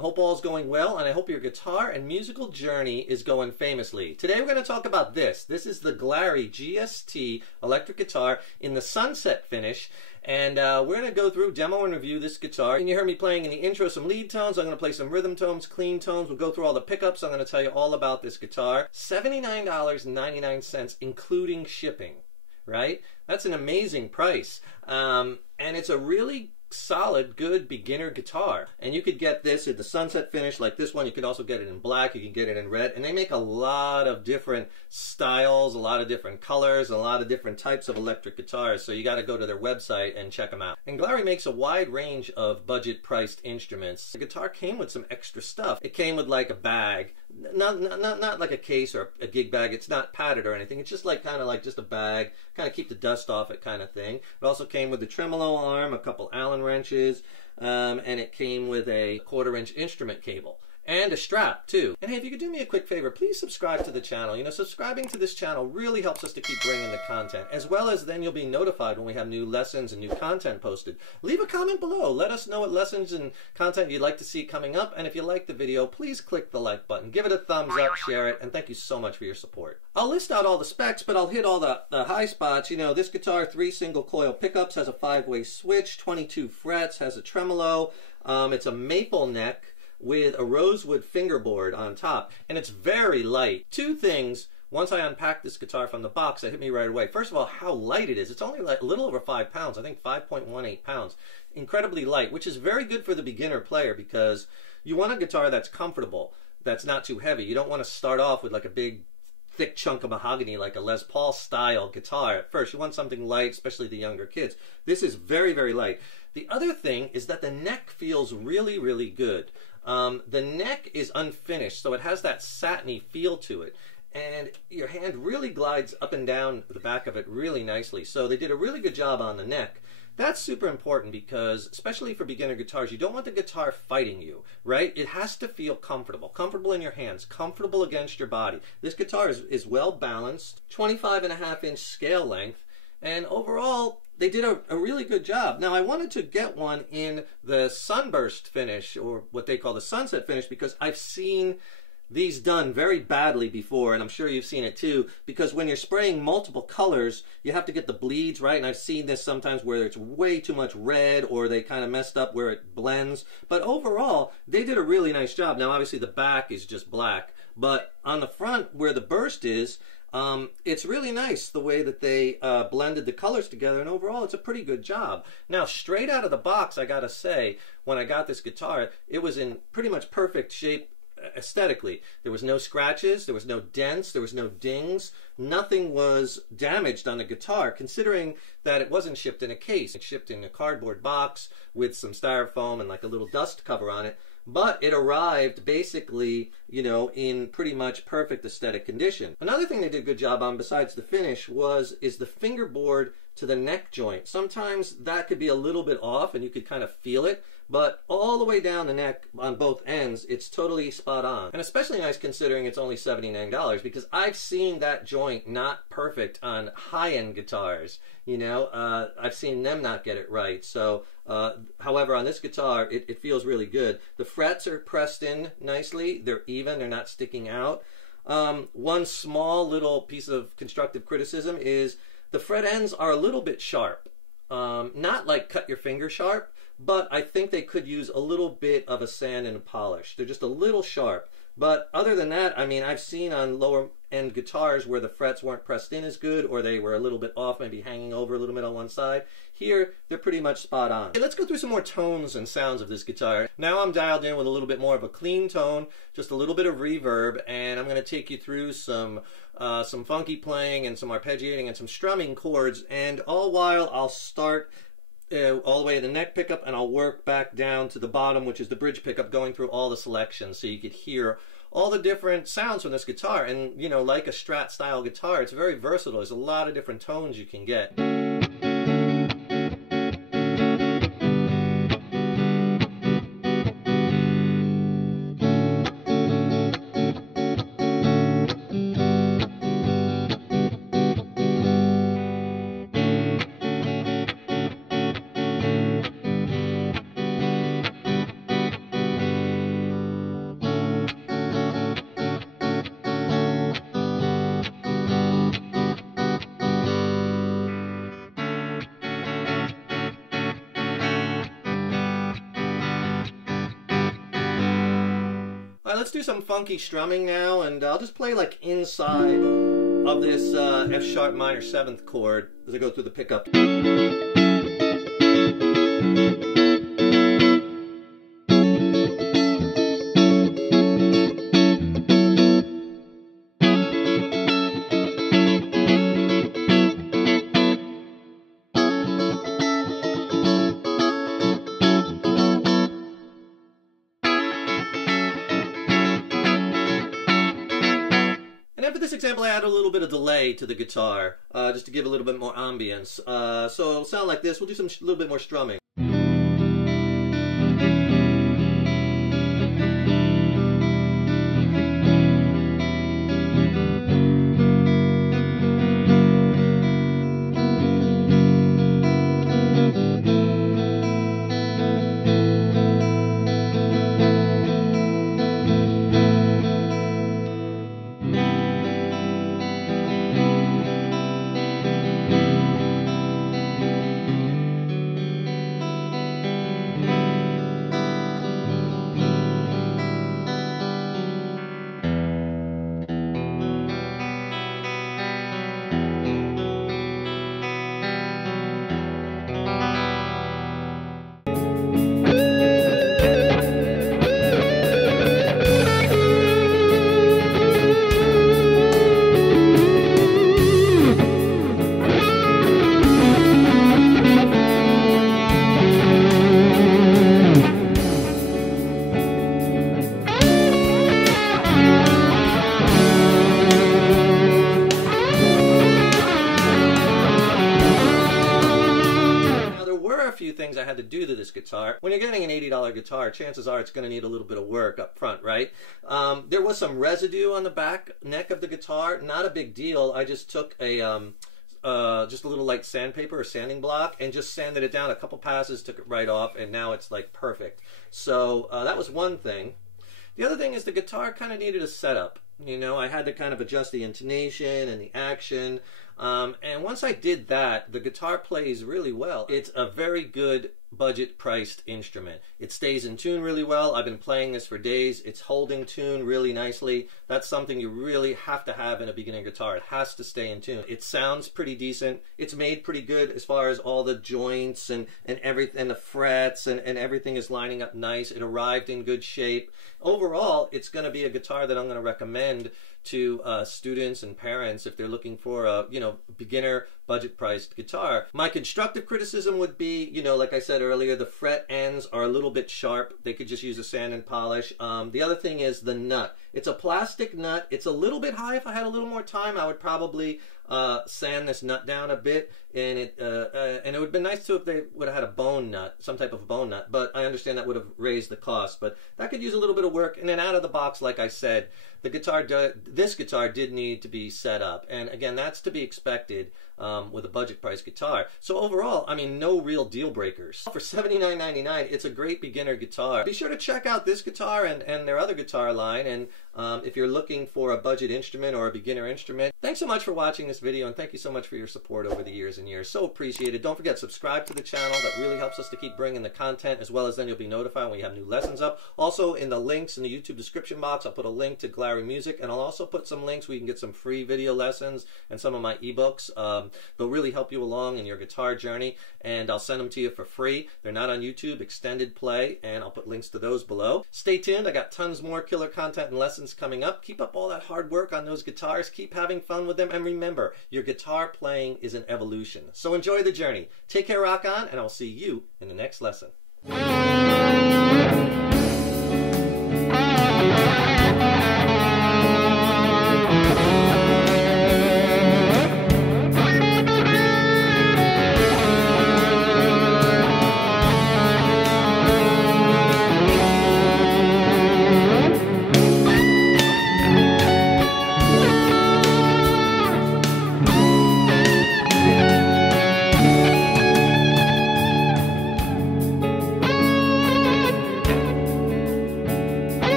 Hope all's going well, and I hope your guitar and musical journey is going famously. Today we're going to talk about this. This is the Glarry GST electric guitar in the sunset finish, and we're going to go through, demo, and review this guitar. And you heard me playing in the intro some lead tones. I'm going to play some rhythm tones, clean tones. We'll go through all the pickups. I'm going to tell you all about this guitar. $79.99 including shipping, right? That's an amazing price, and it's a really solid, good beginner guitar. And you could get this at the sunset finish like this one. You could also get it in black. You can get it in red. And they make a lot of different styles, a lot of different colors, a lot of different types of electric guitars. So you got to go to their website and check them out. And Glarry makes a wide range of budget-priced instruments. The guitar came with some extra stuff. It came with like a bag, not like a case or a gig bag. It's not padded or anything. It's just like kind of like just a bag, kind of keep the dust off it kind of thing. It also came with the tremolo arm, a couple Allen wrenches, and it came with a 1/4-inch instrument cable. And a strap, too. And hey, if you could do me a quick favor, please subscribe to the channel. You know, subscribing to this channel really helps us to keep bringing the content, as well as then you'll be notified when we have new lessons and new content posted. Leave a comment below. Let us know what lessons and content you'd like to see coming up. And if you like the video, please click the like button. Give it a thumbs up, share it, and thank you so much for your support. I'll list out all the specs, but I'll hit all the high spots. You know, this guitar, 3 single coil pickups, has a 5-way switch, 22 frets, has a tremolo. It's a maple neck with a rosewood fingerboard on top, and it's very light. 2 things, once I unpacked this guitar from the box, that hit me right away. First of all, how light it is. It's only like a little over 5 pounds, I think 5.18 pounds. Incredibly light, which is very good for the beginner player because you want a guitar that's comfortable, that's not too heavy. You don't want to start off with like a big thick chunk of mahogany like a Les Paul style guitar at first. You want something light, especially the younger kids. This is very, very light. The other thing is that the neck feels really, really good. The neck is unfinished, so it has that satiny feel to it. And your hand really glides up and down the back of it really nicely. So they did a really good job on the neck. That's super important because, especially for beginner guitars, you don't want the guitar fighting you, right? It has to feel comfortable. Comfortable in your hands, comfortable against your body. This guitar is well balanced, 25.5-inch scale length, and overall, they did a really good job. Now, I wanted to get one in the sunburst finish, or what they call the sunset finish, because I've seen these done very badly before, and I'm sure you've seen it too, because when you're spraying multiple colors, you have to get the bleeds right, and I've seen this sometimes where it's way too much red, or they kind of messed up where it blends. But overall, they did a really nice job. Now, obviously, the back is just black, but on the front, where the burst is, it's really nice the way that they blended the colors together, and overall it's a pretty good job. Now, straight out of the box, I gotta say, when I got this guitar, it was in pretty much perfect shape aesthetically. There was no scratches, there was no dents, there was no dings. Nothing was damaged on the guitar, considering that it wasn't shipped in a case. It shipped in a cardboard box with some styrofoam and like a little dust cover on it. But it arrived basically, you know, in pretty much perfect aesthetic condition. Another thing they did a good job on besides the finish is the fingerboard to the neck joint. Sometimes that could be a little bit off and you could kind of feel it, but all the way down the neck on both ends, it's totally spot on. And especially nice considering it's only $79, because I've seen that joint not perfect on high-end guitars. You know, I've seen them not get it right. So, however, on this guitar, it feels really good. The frets are pressed in nicely. They're even. They're not sticking out. One small little piece of constructive criticism is the fret ends are a little bit sharp. Not like cut your finger sharp, but I think they could use a little bit of a sand and a polish. They're just a little sharp. But other than that, I mean, I've seen on lower end guitars where the frets weren't pressed in as good, or they were a little bit off, maybe hanging over a little bit on one side. Here, they're pretty much spot on. Okay, let's go through some more tones and sounds of this guitar. Now I'm dialed in with a little bit more of a clean tone, just a little bit of reverb, and I'm going to take you through some funky playing and some arpeggiating and some strumming chords, and all while I'll start all the way to the neck pickup, and I'll work back down to the bottom, which is the bridge pickup, going through all the selections so you could hear all the different sounds from this guitar. And, you know, like a Strat style guitar, it's very versatile. There's a lot of different tones you can get. right, let's do some funky strumming now, and I'll just play like inside of this F sharp minor 7th chord as I go through the pickup. For this example, I add a little bit of delay to the guitar, just to give a little bit more ambience. So it'll sound like this. We'll do some little bit more strumming. Things I had to do to this guitar. When you're getting an $80 guitar, chances are it's going to need a little bit of work up front, right? There was some residue on the back neck of the guitar. Not a big deal. I just took a just a little light sandpaper or sanding block and just sanded it down a couple passes, took it right off, and now it's like perfect. So that was one thing. The other thing is the guitar kind of needed a setup. You know, I had to kind of adjust the intonation and the action. And once I did that, the guitar plays really well. It's a very good budget-priced instrument. It stays in tune really well. I've been playing this for days. It's holding tune really nicely. That's something you really have to have in a beginner guitar. It has to stay in tune. It sounds pretty decent. It's made pretty good as far as all the joints and everything, and the frets and everything is lining up nice. It arrived in good shape. Overall, it's going to be a guitar that I'm going to recommend to students and parents if they're looking for a, you know, beginner budget-priced guitar. My constructive criticism would be, you know, like I said earlier, the fret ends are a little bit sharp. They could just use a sand and polish. The other thing is the nut. It's a plastic nut. It's a little bit high. If I had a little more time, I would probably sand this nut down a bit, and it would have been nice too if they would have had a bone nut, some type of bone nut, but I understand that would have raised the cost, but that could use a little bit of work. And then out of the box, like I said, the guitar, this guitar did need to be set up, and again, that's to be expected with a budget price guitar. So overall, I mean, no real deal breakers. For $79.99, it's a great beginner guitar. Be sure to check out this guitar and their other guitar line, and if you're looking for a budget instrument or a beginner instrument. Thanks so much for watching this video, and thank you so much for your support over the years and years. So appreciated. Don't forget, subscribe to the channel. That really helps us to keep bringing the content, as well as then you'll be notified when we have new lessons up. Also, in the links in the YouTube description box, I'll put a link to Glarry Music, and I'll also put some links where you can get some free video lessons and some of my ebooks. They'll really help you along in your guitar journey, and I'll send them to you for free. They're not on YouTube, extended play, and I'll put links to those below. Stay tuned. I got tons more killer content and lessons coming up. Keep up all that hard work on those guitars. Keep having fun with them, and remember, your guitar playing is an evolution. So enjoy the journey. Take care, rock on, and I'll see you in the next lesson.